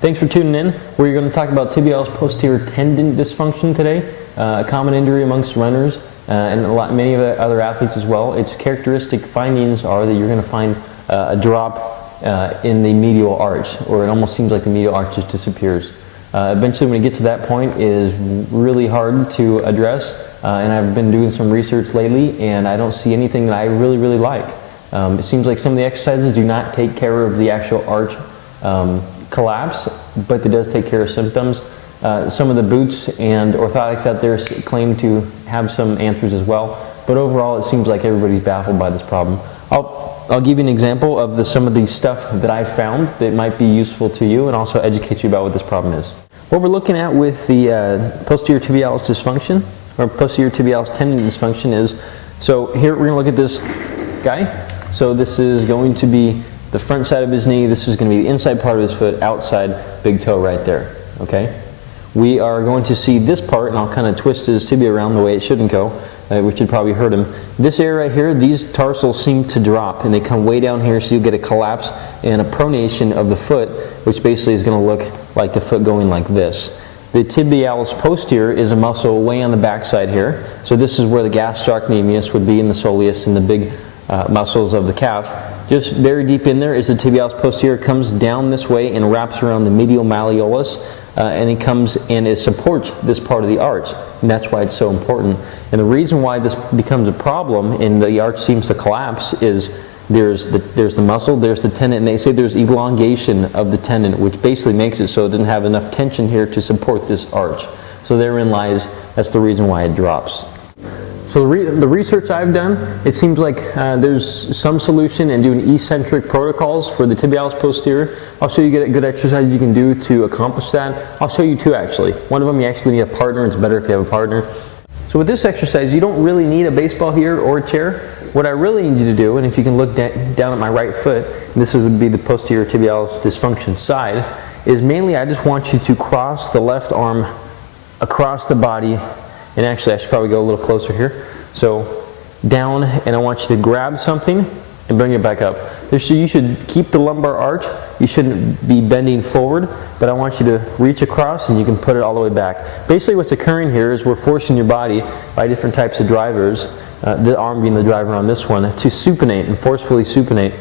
Thanks for tuning in. We're going to talk about tibialis posterior tendon dysfunction today, a common injury amongst runners and many of the other athletes as well. Its characteristic findings are that you're going to find a drop in the medial arch, or it almost seems like the medial arch just disappears. Eventually, when it gets to that point, it is really hard to address, and I've been doing some research lately, and I don't see anything that I really like. It seems like some of the exercises do not take care of the actual arch collapse, but it does take care of symptoms. Some of the boots and orthotics out there claim to have some answers as well, but overall it seems like everybody's baffled by this problem. I'll give you an example of some of the stuff that I've found that might be useful to you and also educate you about what this problem is. What we're looking at with the posterior tibialis dysfunction, or posterior tibialis tendon dysfunction, is, so here we're going to look at this guy. So this is going to be the front side of his knee, this is going to be the inside part of his foot, outside big toe right there, okay? We are going to see this part, and I'll kind of twist his tibia around the way it shouldn't go, which would probably hurt him. This area right here, these tarsals seem to drop, and they come way down here, so you get a collapse and a pronation of the foot, which basically is going to look like the foot going like this. The tibialis posterior is a muscle way on the back side here, so this is where the gastrocnemius would be in the soleus and the big muscles of the calf. Just very deep in there is the tibialis posterior. Comes down this way and wraps around the medial malleolus, and it comes and it supports this part of the arch, and that's why it's so important. And the reason why this becomes a problem and the arch seems to collapse is there's the muscle, there's the tendon, and they say there's elongation of the tendon, which basically makes it so it doesn't have enough tension here to support this arch. So therein lies, that's the reason why it drops. So the research I've done, it seems like there's some solution in doing eccentric protocols for the tibialis posterior. I'll show you good exercises you can do to accomplish that. I'll show you two actually. One of them you actually need a partner. It's better if you have a partner. So with this exercise, you don't really need a baseball here or a chair. What I really need you to do, and if you can look down at my right foot, this would be the posterior tibialis dysfunction side, is mainly I just want you to cross the left arm across the body. And actually, I should probably go a little closer here. So down, and I want you to grab something and bring it back up. You should keep the lumbar arch. You shouldn't be bending forward, but I want you to reach across and you can put it all the way back. Basically what's occurring here is we're forcing your body by different types of drivers, the arm being the driver on this one, to supinate and forcefully supinate.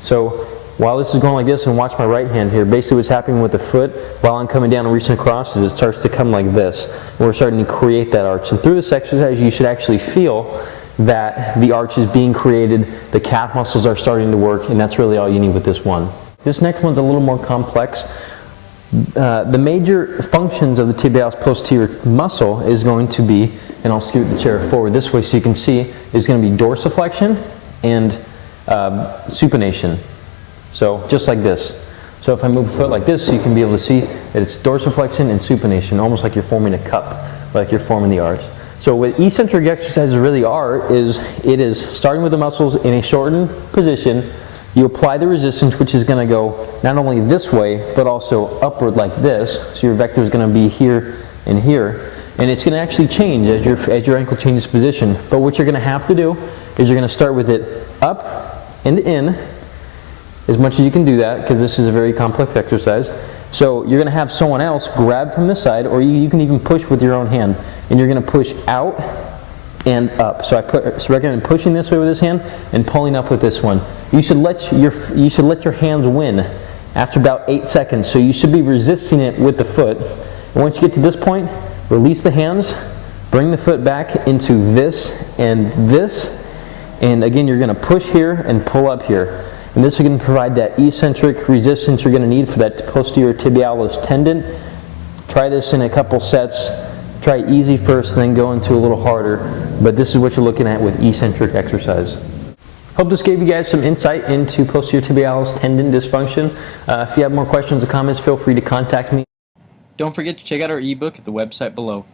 So while this is going like this, and watch my right hand here, basically what's happening with the foot while I'm coming down and reaching across is it starts to come like this. And we're starting to create that arch. And through this exercise, you should actually feel that the arch is being created, the calf muscles are starting to work, and that's really all you need with this one. This next one's a little more complex. The major functions of the tibialis posterior muscle is going to be, and I'll scoot the chair forward this way so you can see, is going to be dorsiflexion and supination. So just like this. So if I move the foot like this, you can be able to see that it's dorsiflexion and supination, almost like you're forming a cup, like you're forming the arch. So what eccentric exercises really are is it is starting with the muscles in a shortened position. You apply the resistance, which is going to go not only this way, but also upward like this. So your vector is going to be here and here. And it's going to actually change as your ankle changes position. But what you're going to have to do is you're going to start with it up and in, as much as you can do that, because this is a very complex exercise. So you're going to have someone else grab from the side, or you can even push with your own hand, and you're going to push out and up. So I recommend pushing this way with this hand and pulling up with this one. You should let your hands win after about 8 seconds. So you should be resisting it with the foot. And once you get to this point, release the hands, bring the foot back into this, and again you're going to push here and pull up here. And this is going to provide that eccentric resistance you're going to need for that posterior tibialis tendon. Try this in a couple sets. Try easy first, then go into a little harder. But this is what you're looking at with eccentric exercise. Hope this gave you guys some insight into posterior tibialis tendon dysfunction. If you have more questions or comments, feel free to contact me. Don't forget to check out our ebook at the website below.